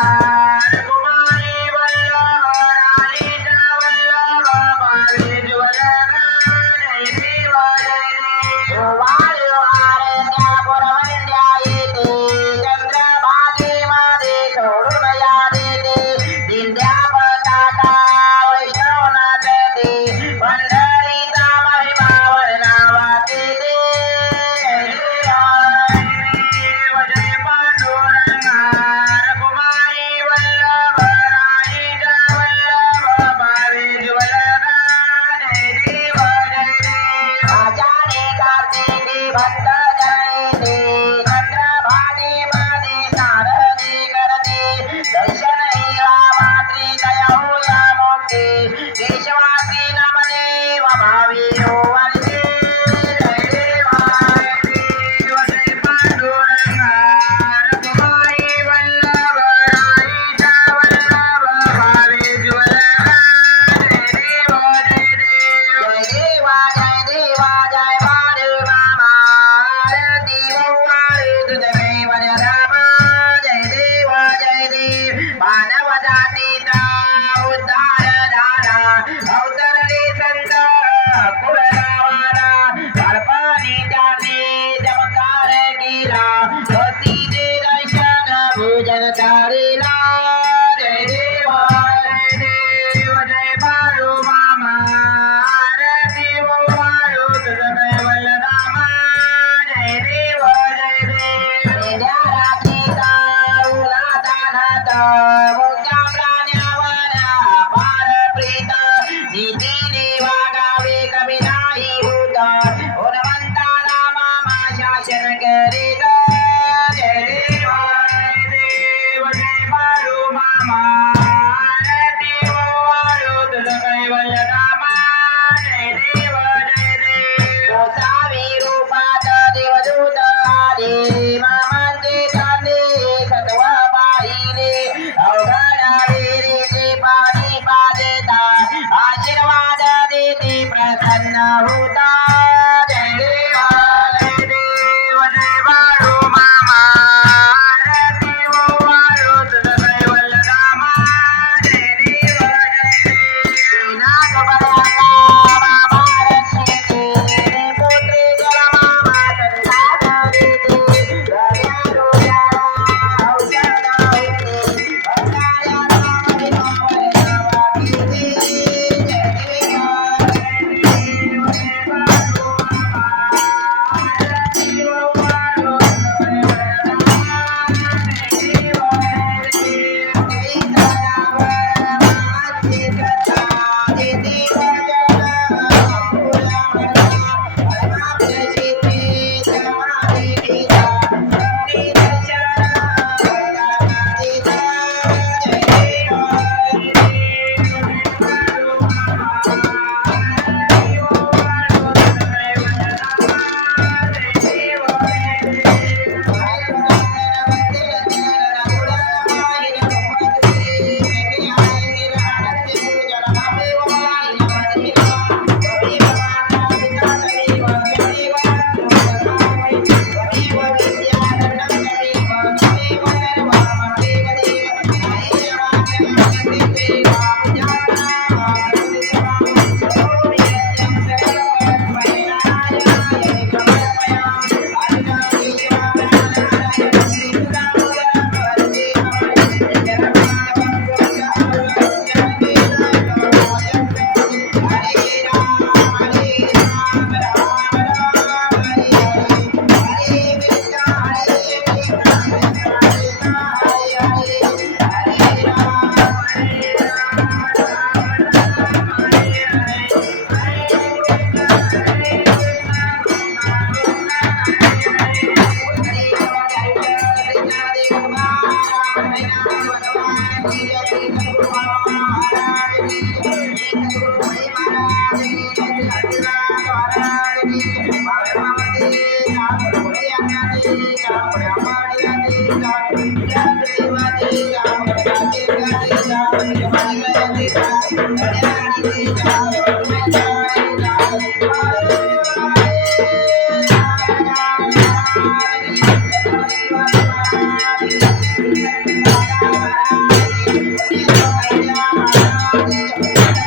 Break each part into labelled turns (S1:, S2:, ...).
S1: Ah! Uh...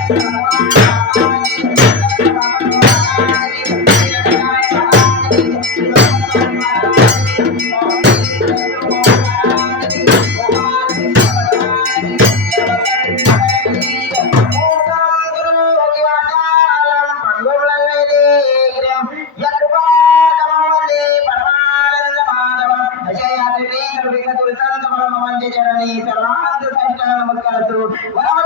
S1: जय जननी सर्वान्त सहित नमस्कार